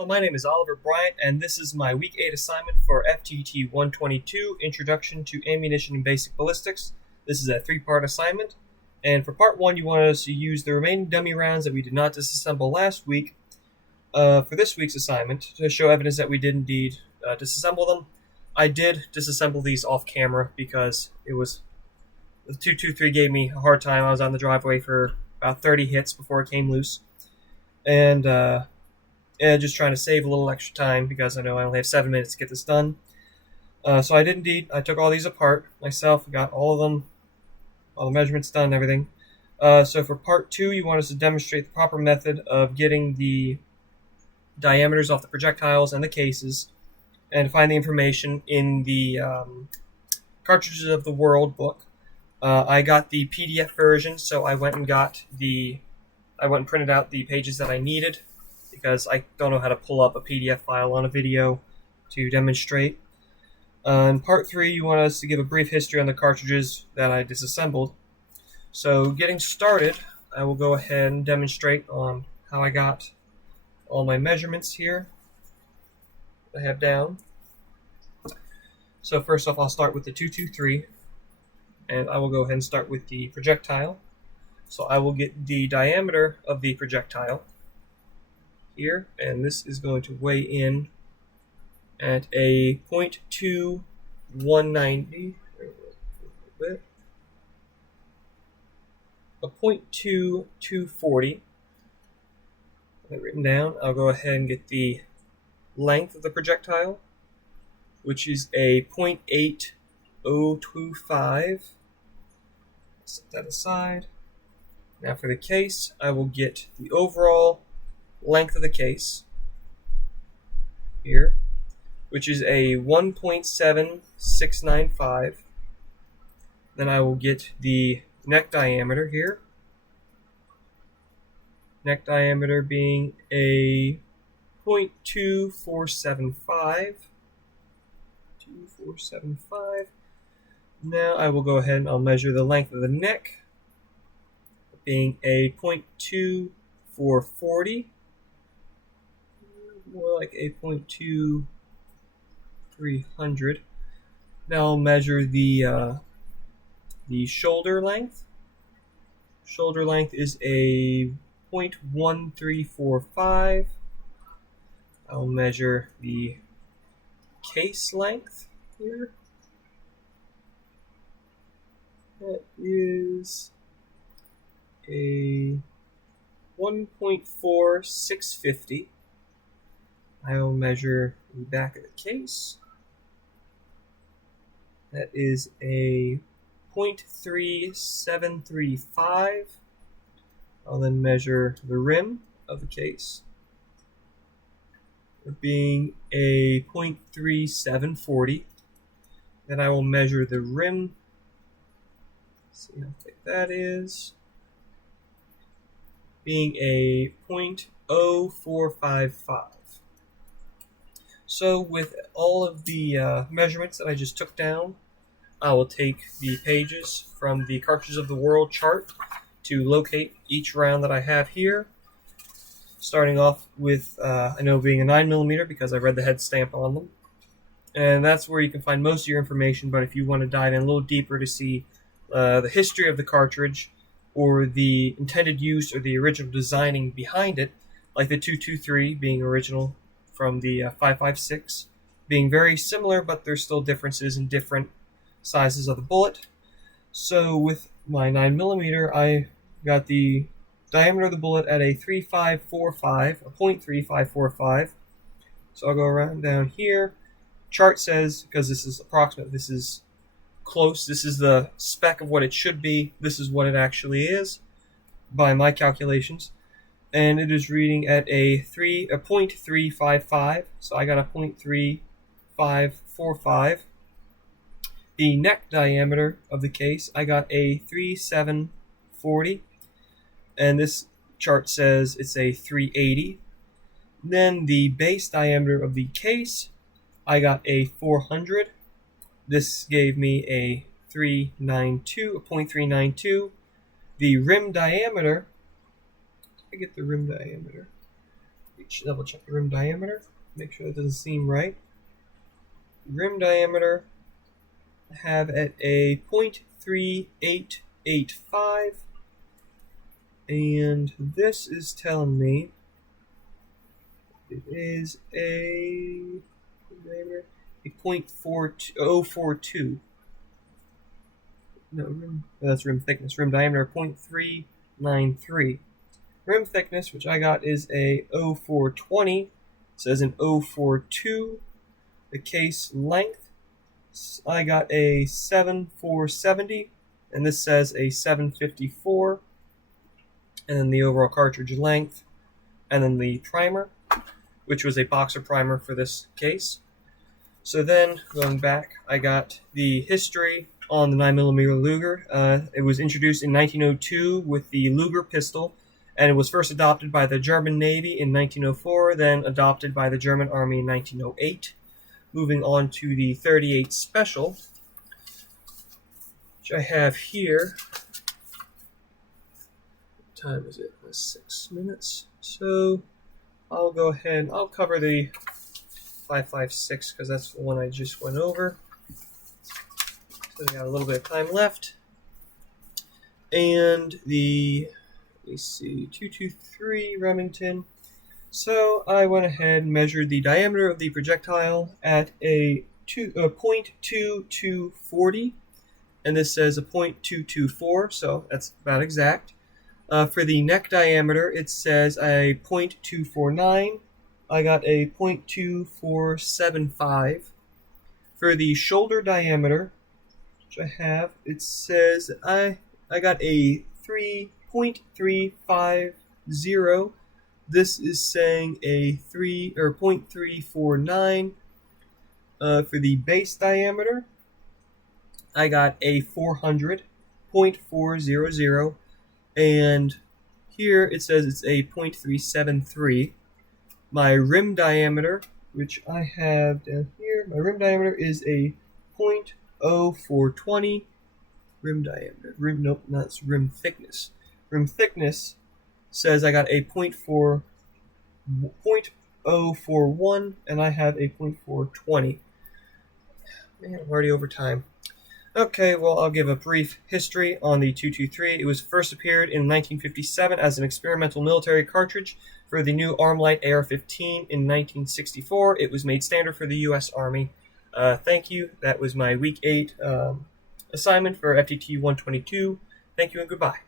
Hello, my name is Oliver Bryant, and this is my Week 8 assignment for FTT 122, Introduction to Ammunition and Basic Ballistics. This is a 3-part assignment, and for Part 1, you want us to use the remaining dummy rounds that we did not disassemble last week for this week's assignment to show evidence that we did indeed disassemble them. I did disassemble these off camera because the 223 gave me a hard time. I was on the driveway for about 30 hits before it came loose, and just trying to save a little extra time because I know I only have 7 minutes to get this done. So I did indeed. I took all these apart myself, got all of them, all the measurements done and everything. So for Part 2, you want us to demonstrate the proper method of getting the diameters off the projectiles and the cases, and find the information in the Cartridges of the World book. I got the PDF version, so I went and printed out the pages that I needed, because I don't know how to pull up a PDF file on a video to demonstrate. In Part 3, you want us to give a brief history on the cartridges that I disassembled. So getting started, I will go ahead and demonstrate on how I got all my measurements here I have down. So first off, I'll start with the 223, and I will go ahead and start with the projectile. So I will get the diameter of the projectile here, and this is going to weigh in at a 0.2190, a 0.2240. That written down. I'll go ahead and get the length of the projectile, which is a 0.8025. Set that aside. Now for the case, I will get the overall length of the case here, which is a 1.7695. Then I will get the neck diameter here. Neck diameter being a 0.2475. 2475. Now I will go ahead and I'll measure the length of the neck, being a 0.2440. More like a 0.2300. Now I'll measure the shoulder length. Shoulder length is a 0.1345. I'll measure the case length here. That is a 1.4650. I'll measure the back of the case. That is a 0.3735. I'll then measure the rim of the case, being a 0.3740. Then I will measure the rim. See how thick that is. Being a 0.0455. So with all of the measurements that I just took down, I will take the pages from the Cartridges of the World chart to locate each round that I have here. Starting off with, I know being a 9mm because I read the head stamp on them. And that's where you can find most of your information, but if you want to dive in a little deeper to see the history of the cartridge, or the intended use or the original designing behind it, like the 223 being original from the 5.56, being very similar, but there's still differences in different sizes of the bullet. So with my 9mm, I got the diameter of the bullet at a 3.545, a 0.3545. So I'll go around down here. Chart says, because this is approximate, this is close, this is the spec of what it should be, this is what it actually is by my calculations, and it is reading at a 0.355, so I got a 0.3545. The neck diameter of the case, I got a 3.740, and this chart says it's a 3.80. Then the base diameter of the case, I got a 400. This gave me a 392, a 0.392. The rim diameter, I get the rim diameter. The double check the rim diameter. Make sure that doesn't seem right. Rim diameter I have at a 0.3885, and this is telling me it is a 0.4042. No, that's rim thickness. Rim diameter 0.393. Rim thickness, which I got, is a 0420. It says an 042. The case length, I got a 7470, and this says a 754. And then the overall cartridge length, and then the primer, which was a boxer primer for this case. So then, going back, I got the history on the 9mm Luger. It was introduced in 1902 with the Luger pistol, and it was first adopted by the German Navy in 1904, then adopted by the German Army in 1908. Moving on to the 38 Special, which I have here. What time is it? 6 minutes. So I'll go ahead and I'll cover the 5.56 because that's the one I just went over. So we got a little bit of time left. And the, let me see, 223 Remington. So I went ahead and measured the diameter of the projectile at a 0.2240, and this says a 0.224, so that's about exact. For the neck diameter, it says a 0.249. I got a 0.2475. For the shoulder diameter, which I have, it says I got a 3.350. This is saying a 0.349. For the base diameter, I got a 400.400, and here it says it's a 0.373. My rim diameter, which I have down here, my rim diameter is a 0.0420. Rim diameter, nope, that's rim thickness. Rim thickness says I got a 0.041, and I have a 0.420. Man, I'm already over time. Okay, well, I'll give a brief history on the 223. It was first appeared in 1957 as an experimental military cartridge for the new Armalite AR-15 in 1964. It was made standard for the U.S. Army. Thank you. That was my Week 8 assignment for FTT 122. Thank you and goodbye.